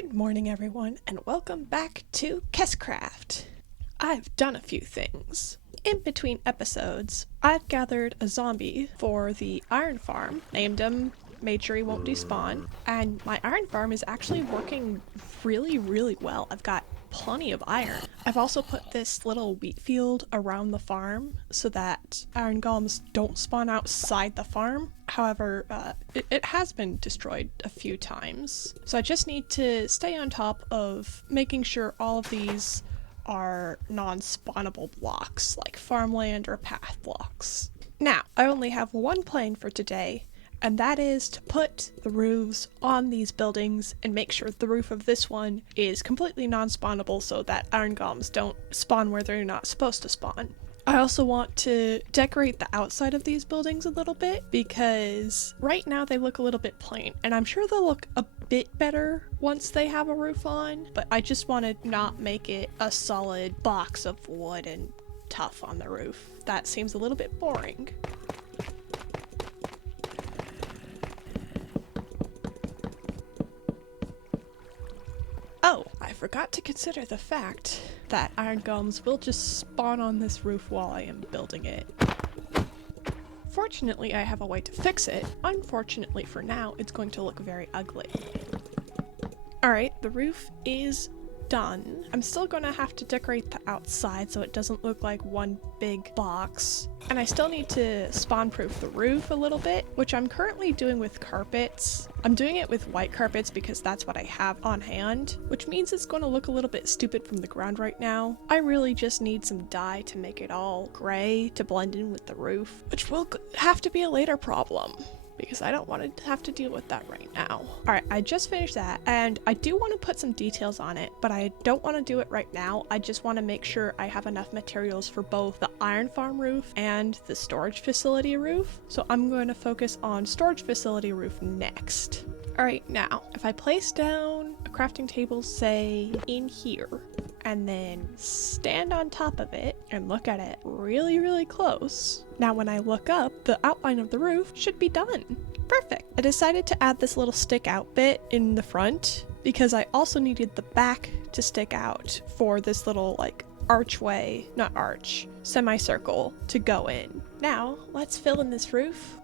Good morning, everyone, and welcome back to Kes Craft. I've done a few things. In between episodes, I've gathered a zombie for the iron farm, named him, made sure he won't despawn, and my iron farm is actually working really well. I've got plenty of iron. I've also put this little wheat field around the farm so that iron golems don't spawn outside the farm. However, it has been destroyed a few times. So I just need to stay on top of making sure all of these are non-spawnable blocks, like farmland or path blocks. Now, I only have one plan for today, and that is to put the roofs on these buildings and make sure the roof of this one is completely non-spawnable so that iron golems don't spawn where they're not supposed to spawn. I also want to decorate the outside of these buildings a little bit because right now they look a little bit plain, and I'm sure they'll look a bit better once they have a roof on, but I just want to not make it a solid box of wood and tough on the roof. That seems a little bit boring. Oh, I forgot to consider the fact that iron golems will just spawn on this roof while I am building it. Fortunately, I have a way to fix it. Unfortunately for now, it's going to look very ugly. Alright, the roof is done. I'm still gonna have to decorate the outside so it doesn't look like one big box. And I still need to spawn-proof the roof a little bit, which I'm currently doing with carpets. I'm doing it with white carpets because that's what I have on hand, which means it's going to look a little bit stupid from the ground right now. I really just need some dye to make it all gray to blend in with the roof, which will have to be a later problem, because I don't want to have to deal with that right now. Alright, I just finished that, and I do want to put some details on it, but I don't want to do it right now. I just want to make sure I have enough materials for both the iron farm roof and the storage facility roof. So I'm going to focus on storage facility roof next. Alright, now, if I place down a crafting table, say, in here, and then stand on top of it and look at it really close. Now when I look up, the outline of the roof should be done. Perfect. I decided to add this little stick out bit in the front because I also needed the back to stick out for this little archway, not arch, semicircle to go in. Now let's fill in this roof.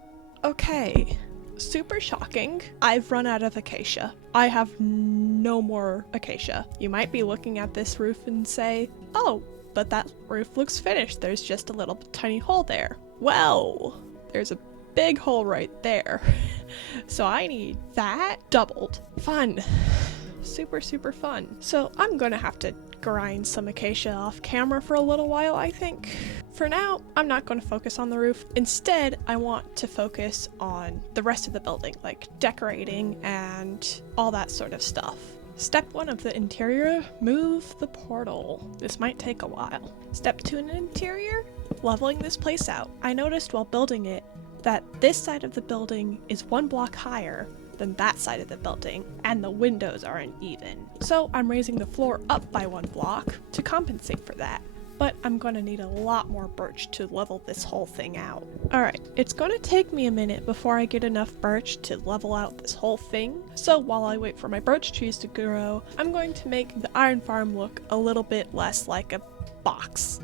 Okay. Super shocking. I've run out of acacia. I have no more acacia. You might be looking at this roof and say, oh, but that roof looks finished. There's just a little tiny hole there. Well, there's a big hole right there. So I need that doubled. Fun. Super fun. So I'm gonna have to grind some acacia off camera for a little while, I think. For now, I'm not going to focus on the roof. Instead, I want to focus on the rest of the building, like decorating and all that sort of stuff. Step 1 of the interior, move the portal. This might take a while. Step 2 in the interior, leveling this place out. I noticed while building it that this side of the building is 1 block higher than that side of the building, and the windows are uneven. So I'm raising the floor up by 1 block to compensate for that. But I'm gonna need a lot more birch to level this whole thing out. Alright, it's gonna take me a minute before I get enough birch to level out this whole thing. So while I wait for my birch trees to grow, I'm going to make the iron farm look a little bit less like a box.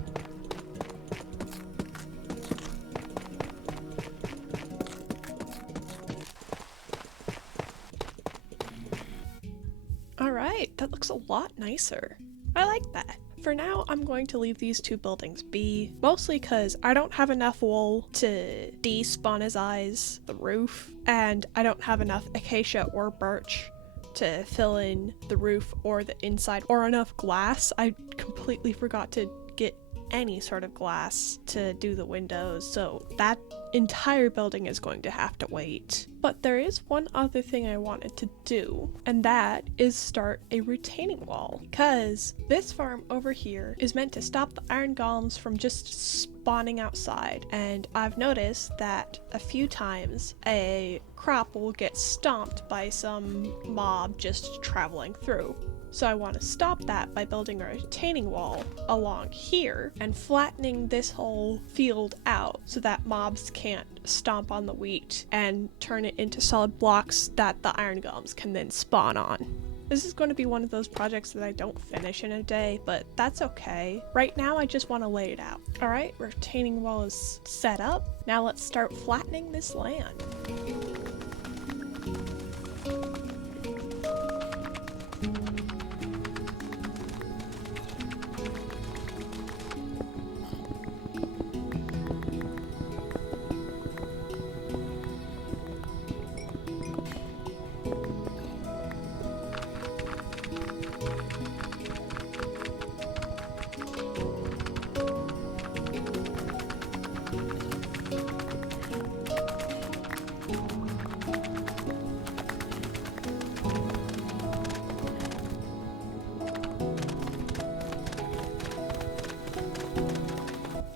Alright, that looks a lot nicer. I like that. For now, I'm going to leave these 2 buildings be, mostly because I don't have enough wool to despawn-ize the roof, and I don't have enough acacia or birch to fill in the roof or the inside, or enough glass. I completely forgot to get any sort of glass to do the windows, so that entire building is going to have to wait. But there is one other thing I wanted to do, and that is start a retaining wall, because this farm over here is meant to stop the iron golems from just spawning outside, and I've noticed that a few times a crop will get stomped by some mob just traveling through. So I want to stop that by building a retaining wall along here and flattening this whole field out so that mobs can't stomp on the wheat and turn it into solid blocks that the iron golems can then spawn on. This is going to be one of those projects that I don't finish in a day, but that's okay. Right now I just want to lay it out. Alright, retaining wall is set up. Now let's start flattening this land.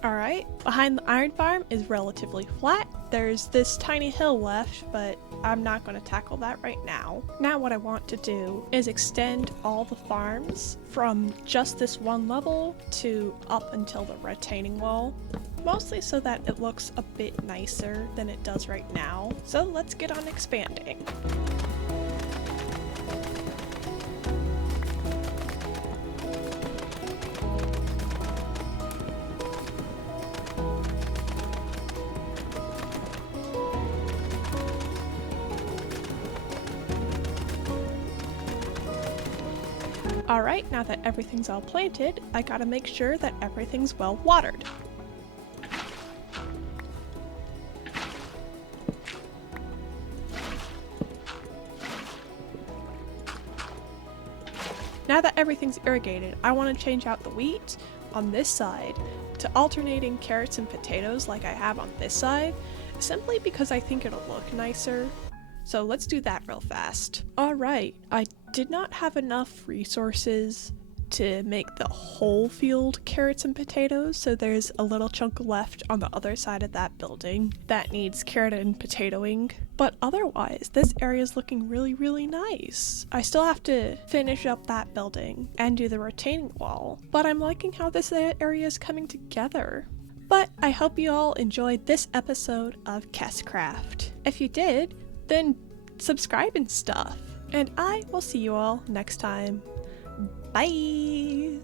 Alright, behind the iron farm is relatively flat. There's this tiny hill left, but I'm not going to tackle that right now. Now what I want to do is extend all the farms from just this one level to up until the retaining wall. Mostly so that it looks a bit nicer than it does right now. So let's get on expanding. Alright, now that everything's all planted, I gotta make sure that everything's well watered. Now that everything's irrigated, I want to change out the wheat on this side to alternating carrots and potatoes like I have on this side, simply because I think it'll look nicer. So let's do that real fast. Alright, I did not have enough resources to make the whole field carrots and potatoes, so there's a little chunk left on the other side of that building that needs carrot and potatoing. But otherwise, this area is looking really nice. I still have to finish up that building and do the retaining wall, but I'm liking how this area is coming together. But I hope you all enjoyed this episode of Kes Craft. If you did, then subscribe and stuff. And I will see you all next time. Bye!